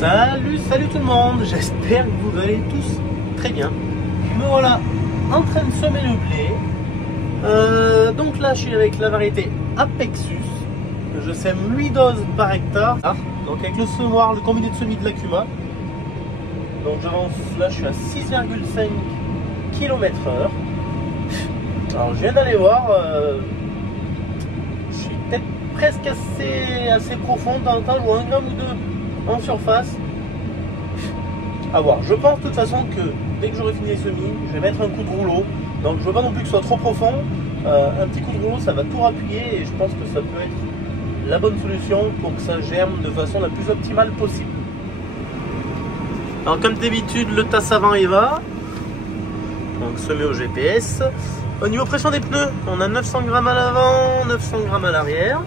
Salut tout le monde, j'espère que vous allez tous très bien. Me voilà en train de semer le blé. Donc là je suis avec la variété Apexus. Je sème 8 doses par hectare. Donc avec le semoir, le combiné de semis de l'Acuma. Donc j'avance, là je suis à 6,5 km/h. Alors je viens d'aller voir, je suis peut-être presque assez profond dans le temps, je vois 1 gramme ou 2 en surface. À voir. Je pense de toute façon que dès que j'aurai fini les semis, je vais mettre un coup de rouleau. Donc je veux pas non plus que ce soit trop profond. Un petit coup de rouleau, ça va tout rappuyer et je pense que ça peut être la bonne solution pour que ça germe de façon la plus optimale possible. Alors comme d'habitude, le tasse avant y va. Donc semé au GPS. Au niveau pression des pneus, on a 900 grammes à l'avant, 900 grammes à l'arrière.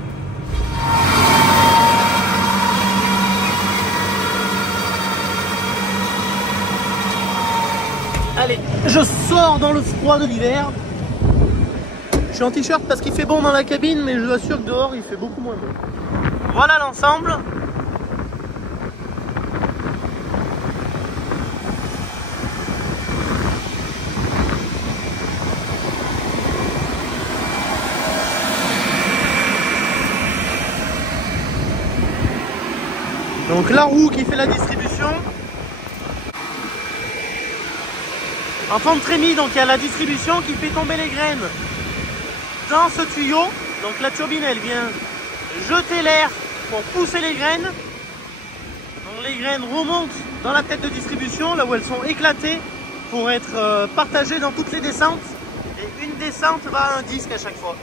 Allez, je sors dans le froid de l'hiver. Je suis en t-shirt parce qu'il fait bon dans la cabine, mais je vous assure que dehors il fait beaucoup moins bon. Voilà l'ensemble. Donc la roue qui fait la distribution. En fond de trémie, donc il y a la distribution qui fait tomber les graines dans ce tuyau. Donc la turbine elle vient jeter l'air pour pousser les graines. Donc les graines remontent dans la tête de distribution, là où elles sont éclatées pour être partagées dans toutes les descentes. Et une descente va à un disque à chaque fois.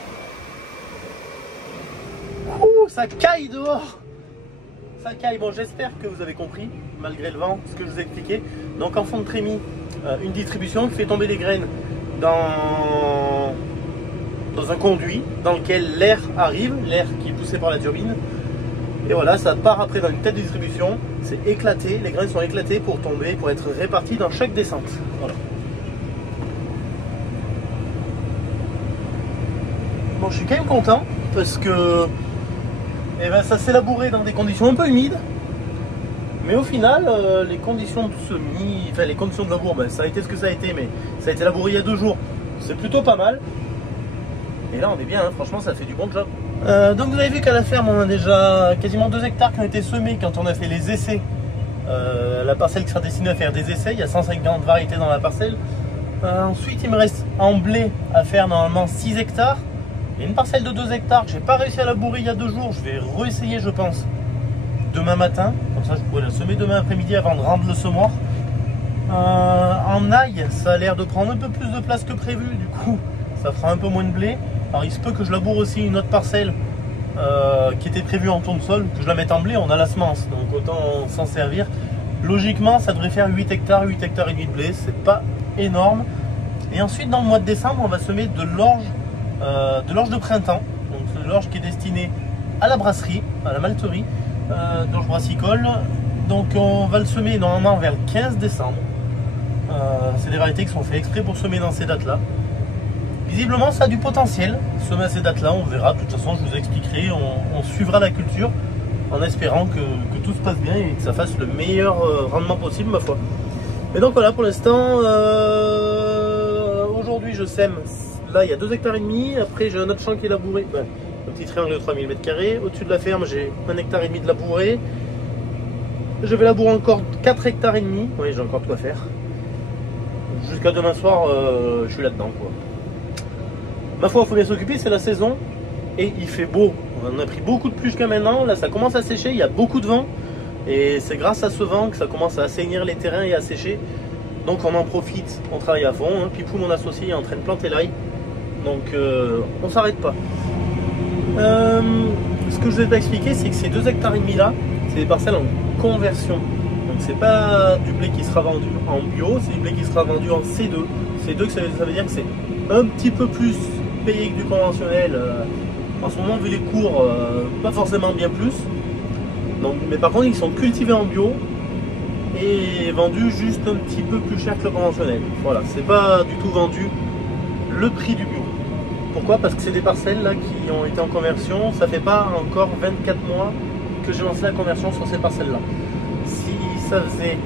Ouh, ça caille dehors. Ça caille. Bon, j'espère que vous avez compris, malgré le vent, ce que je vous ai expliqué. Donc en fond de trémie, une distribution qui fait tomber les graines dans un conduit dans lequel l'air arrive, l'air qui est poussé par la turbine. Et voilà, ça part après dans une tête de distribution. C'est éclaté, les graines sont éclatées pour tomber, pour être réparties dans chaque descente. Voilà. Bon, je suis quand même content parce que ça s'est labouré dans des conditions un peu humides. Mais au final, les conditions de semis, enfin les conditions de labour, ça a été ce que ça a été, mais ça a été labouré il y a 2 jours. C'est plutôt pas mal. Et là on est bien, hein, franchement ça fait du bon job. Donc vous avez vu qu'à la ferme on a déjà quasiment 2 hectares qui ont été semés quand on a fait les essais. La parcelle qui sera destinée à faire des essais, il y a 150 variétés dans la parcelle. Ensuite il me reste en blé à faire normalement 6 hectares. Il y a une parcelle de 2 hectares que j'ai pas réussi à labourer il y a 2 jours, je vais réessayer je pense demain matin, comme ça je pourrais la semer demain après-midi avant de rendre le semoir. En ail, ça a l'air de prendre un peu plus de place que prévu, du coup ça fera un peu moins de blé. Alors il se peut que je laboure aussi une autre parcelle qui était prévue en tournesol, que je la mette en blé, on a la semence, donc autant s'en servir. Logiquement ça devrait faire 8 hectares et demi de blé, c'est pas énorme. Et ensuite dans le mois de décembre on va semer de l'orge de printemps, donc c'est de l'orge qui est destinée à la brasserie, à la malterie, d'orge brassicole. Donc on va le semer normalement vers le 15 décembre. C'est des variétés qui sont faites exprès pour semer dans ces dates là. Visiblement ça a du potentiel, semer à ces dates là, on verra, de toute façon je vous expliquerai, on suivra la culture en espérant que tout se passe bien et que ça fasse le meilleur rendement possible ma foi. Et donc voilà pour l'instant, aujourd'hui je sème, là il y a 2 hectares et demi, après j'ai un autre champ qui est labouré, un petit triangle de 3000 m², au-dessus de la ferme j'ai 1,5 hectare de labouré. Je vais labourer encore 4 hectares et demi, oui j'ai encore de quoi faire. Jusqu'à demain soir je suis là-dedans quoi. Ma foi, il faut bien s'occuper, c'est la saison et il fait beau. On a pris beaucoup de pluie jusqu'à maintenant, là ça commence à sécher, il y a beaucoup de vent et c'est grâce à ce vent que ça commence à assainir les terrains et à sécher. Donc on en profite, on travaille à fond, hein. Pipou mon associé est en train de planter l'ail, donc on s'arrête pas. Ce que je vous ai pas expliqué, c'est que ces 2,5 hectares là, c'est des parcelles en conversion. Donc c'est pas du blé qui sera vendu en bio, c'est du blé qui sera vendu en C2. C2 ça veut dire que c'est un petit peu plus payé que du conventionnel. En ce moment vu les cours, pas forcément bien plus. Donc, mais par contre ils sont cultivés en bio et vendus juste un petit peu plus cher que le conventionnel. Voilà, c'est pas du tout vendu le prix du bio. Pourquoi? Parce que c'est des parcelles là qui ont été en conversion, ça fait pas encore 24 mois que j'ai lancé la conversion sur ces parcelles là. Si ça faisait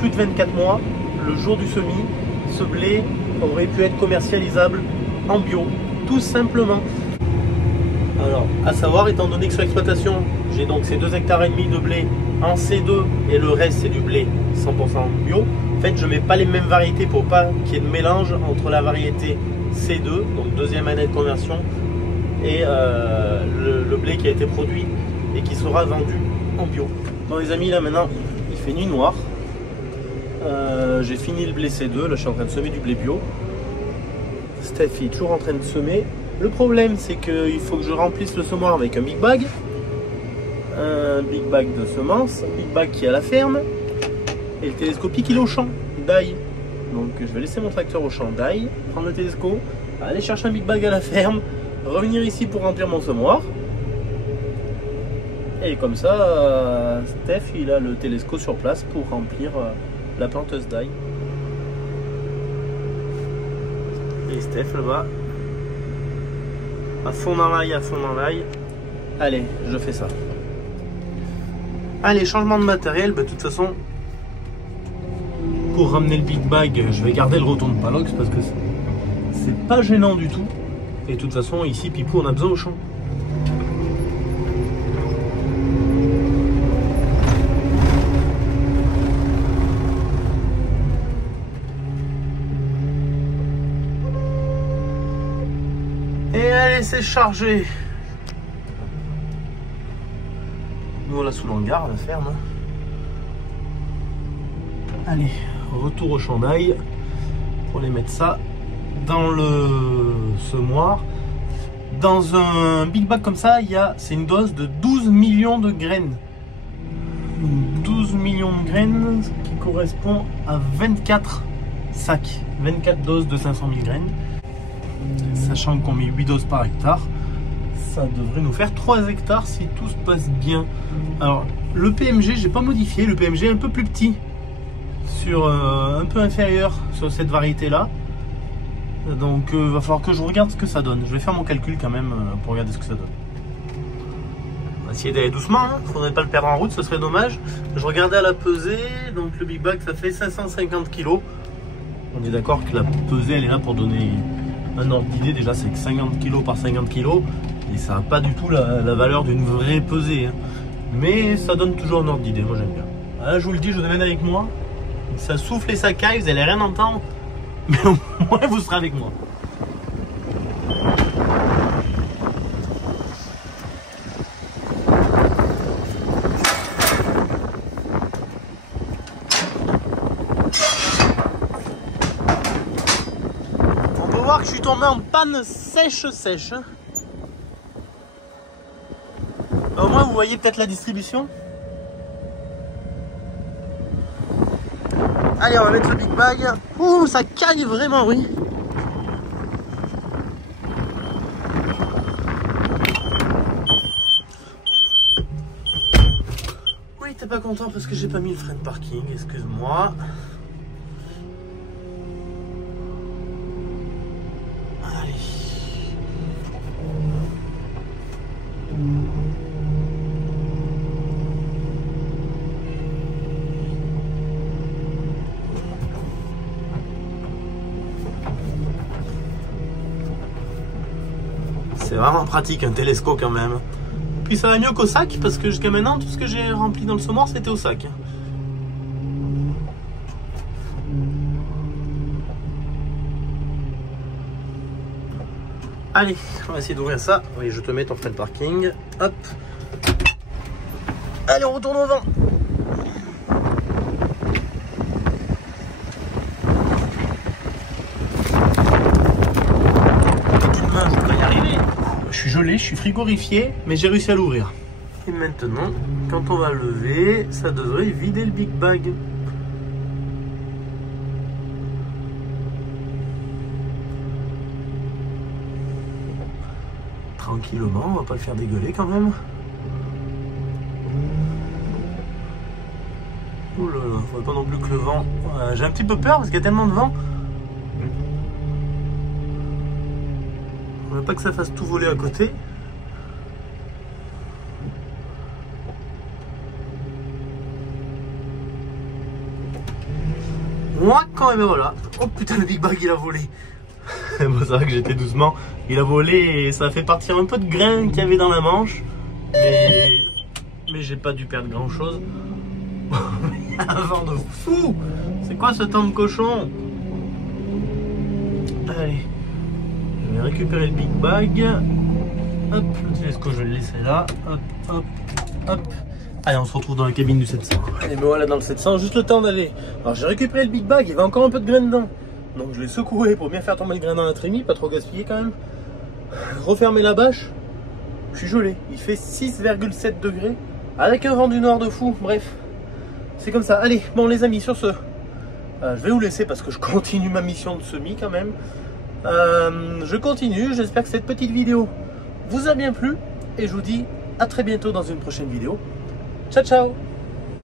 plus de 24 mois, le jour du semis, ce blé aurait pu être commercialisable en bio, tout simplement. Alors, à savoir, étant donné que sur l'exploitation, j'ai donc ces 2,5 hectares de blé en C2 et le reste c'est du blé 100% bio. En fait, je ne mets pas les mêmes variétés pour pas qu'il y ait de mélange entre la variété C2, donc deuxième année de conversion, et le blé qui a été produit et qui sera vendu en bio. Bon les amis, là maintenant, il fait nuit noire. J'ai fini le blé C2, là je suis en train de semer du blé bio. Steph est toujours en train de semer. Le problème c'est qu'il faut que je remplisse le semoir avec un big bag de semences, un big bag qui est à la ferme, et le télescopique il est au champ d'ail. Donc je vais laisser mon tracteur au champ d'ail, prendre le télescope, aller chercher un big bag à la ferme, revenir ici pour remplir mon semoir. Et comme ça, Steph il a le télescope sur place pour remplir la planteuse d'ail. Et Steph là-bas, à fond dans l'ail, à fond dans l'ail. Allez, je fais ça. Allez, changement de matériel, de toute façon, pour ramener le big bag, je vais garder le retourne palox parce que c'est pas gênant du tout. Et de toute façon, ici, Pipou, on a besoin au champ. Et allez, c'est chargé. Nous, voilà sous l'hangar, la ferme. Allez, retour au champ d'ail pour les mettre ça dans le semoir. Dans un big bag comme ça, c'est une dose de 12 millions de graines. 12 millions de graines, ce qui correspond à 24 sacs. 24 doses de 500 000 graines. Sachant qu'on met 8 doses par hectare, ça devrait nous faire 3 hectares si tout se passe bien. Alors, le PMG, j'ai pas modifié. Le PMG est un peu plus petit, un peu inférieur sur cette variété là. Donc va falloir que je regarde ce que ça donne. Je vais faire mon calcul quand même pour regarder ce que ça donne. On va essayer d'aller doucement, hein. Faudrait pas le perdre en route, ce serait dommage. Je regardais à la pesée, donc le big bag ça fait 550 kg. On est d'accord que la pesée elle est là pour donner un ordre d'idée. Déjà c'est que 50 kg par 50 kg et ça n'a pas du tout la valeur d'une vraie pesée, hein. Mais ça donne toujours un ordre d'idée, moi j'aime bien. Là je vous le dis, je vous amène avec moi. Ça souffle et ça caille, vous n'allez rien entendre, mais au moins vous serez avec moi. On peut voir que je suis tombé en panne sèche. Au moins vous voyez peut-être la distribution. Allez, on va mettre le big bag. Ouh, ça caille vraiment, oui. Oui, t'es pas content parce que j'ai pas mis le frein de parking, excuse-moi. Allez. C'est vraiment pratique un télescope quand même. Puis ça va mieux qu'au sac parce que jusqu'à maintenant tout ce que j'ai rempli dans le semoir c'était au sac. Allez, on va essayer d'ouvrir ça. Oui, je te mets ton frein de parking. Hop. Allez, on retourne au vent. Je suis gelé, je suis frigorifié, mais j'ai réussi à l'ouvrir. Et maintenant, quand on va lever, ça devrait vider le big bag. Tranquillement, on va pas le faire dégueuler quand même. Ouh là là, faudrait pas non plus que le vent... J'ai un petit peu peur parce qu'il y a tellement de vent. On veut pas que ça fasse tout voler à côté. Moi quand même, voilà. Oh putain, le Big Bag il a volé. Bon, c'est vrai que j'étais doucement. Il a volé et ça a fait partir un peu de grain qu'il y avait dans la manche. Mais j'ai pas dû perdre grand chose. Un vent de fou. C'est quoi ce temps de cochon? Allez. Je vais récupérer le Big Bag. Hop, le télescope je vais le laisser là. Hop, hop, hop. Allez, on se retrouve dans la cabine du 700. Allez, me voilà dans le 700, juste le temps d'aller. Alors j'ai récupéré le Big Bag, il y avait encore un peu de grain dedans. Donc je l'ai secoué pour bien faire tomber le grain dans la trémie, pas trop gaspiller quand même. Refermer la bâche. Je suis gelé. Il fait 6,7 degrés. Avec un vent du nord de fou. Bref, c'est comme ça. Allez, bon les amis, sur ce, je vais vous laisser parce que je continue ma mission de semis quand même. Je continue. J'espère que cette petite vidéo vous a bien plu. Et je vous dis à très bientôt dans une prochaine vidéo. Ciao, ciao!